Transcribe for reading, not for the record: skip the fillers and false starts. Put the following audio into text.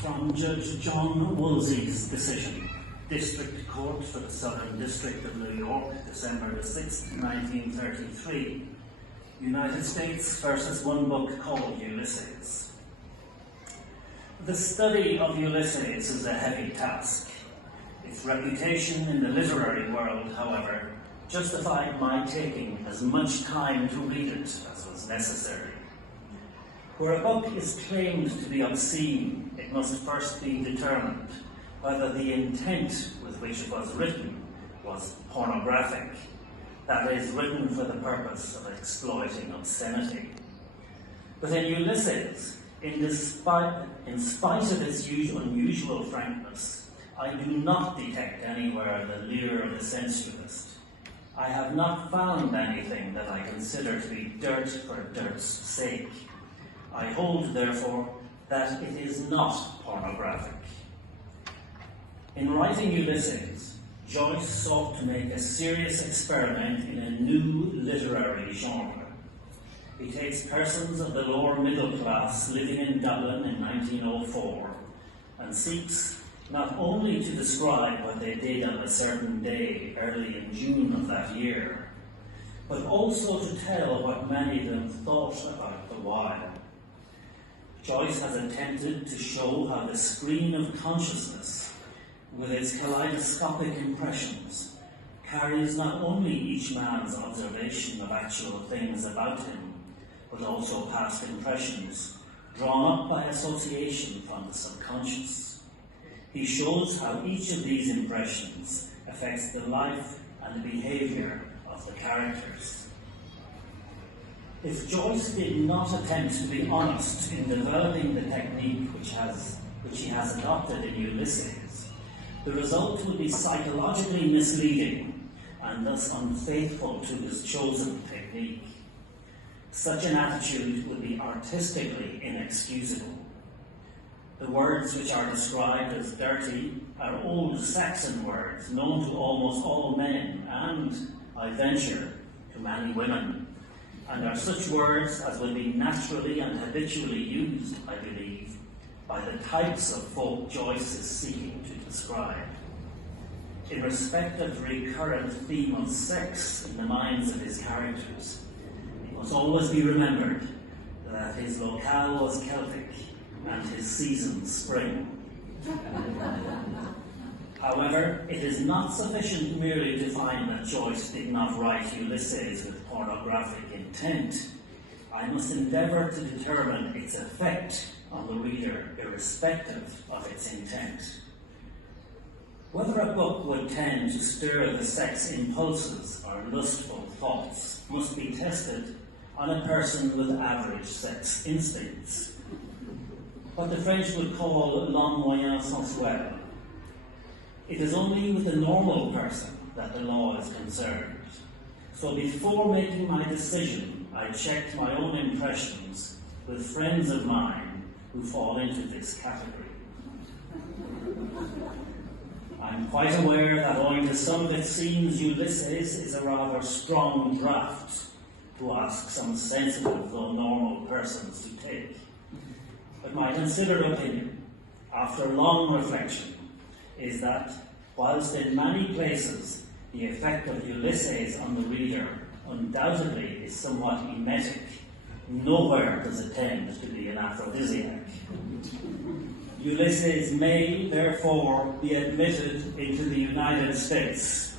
From Judge John Woolsey's decision, District Court for the Southern District of New York, December the 6th, 1933, United States versus one book called Ulysses. The study of Ulysses is a heavy task. Its reputation in the literary world, however, justified my taking as much time to read it as was necessary. Where a book is claimed to be obscene, it must first be determined whether the intent with which it was written was pornographic, that is, written for the purpose of exploiting obscenity. But in Ulysses, in spite of its unusual frankness, I do not detect anywhere the leer of the sensualist. I have not found anything that I consider to be dirt for dirt's sake. I hold, therefore, that it is not pornographic. In writing Ulysses, Joyce sought to make a serious experiment in a new literary genre. He takes persons of the lower middle class living in Dublin in 1904 and seeks not only to describe what they did on a certain day early in June of that year, but also to tell what many of them thought about the while. Joyce has attempted to show how the screen of consciousness, with its kaleidoscopic impressions, carries not only each man's observation of actual things about him, but also past impressions, drawn up by association from the subconscious. He shows how each of these impressions affects the life and the behaviour of the characters. If Joyce did not attempt to be honest in developing the technique which he has adopted in Ulysses, the result would be psychologically misleading and thus unfaithful to his chosen technique. Such an attitude would be artistically inexcusable. The words which are described as dirty are old Saxon words known to almost all men and, I venture, to many women, and are such words as will be naturally and habitually used, I believe, by the types of folk Joyce is seeking to describe. In respect of the recurrent theme of sex in the minds of his characters, it must always be remembered that his locale was Celtic and his season spring. However, it is not sufficient merely to find that Joyce did not write Ulysses with pornographic intent. I must endeavour to determine its effect on the reader, irrespective of its intent. Whether a book would tend to stir the sex impulses or lustful thoughts must be tested on a person with average sex instincts, what the French would call l'homme moyen sensuel. It is only with the normal person that the law is concerned. So before making my decision, I checked my own impressions with friends of mine who fall into this category. I'm quite aware that owing to some of its scenes, Ulysses is a rather strong draft to ask some sensitive though normal persons to take. But my considered opinion, after long reflection, is that, whilst in many places the effect of Ulysses on the reader undoubtedly is somewhat emetic, nowhere does it tend to be an aphrodisiac. Ulysses may, therefore, be admitted into the United States.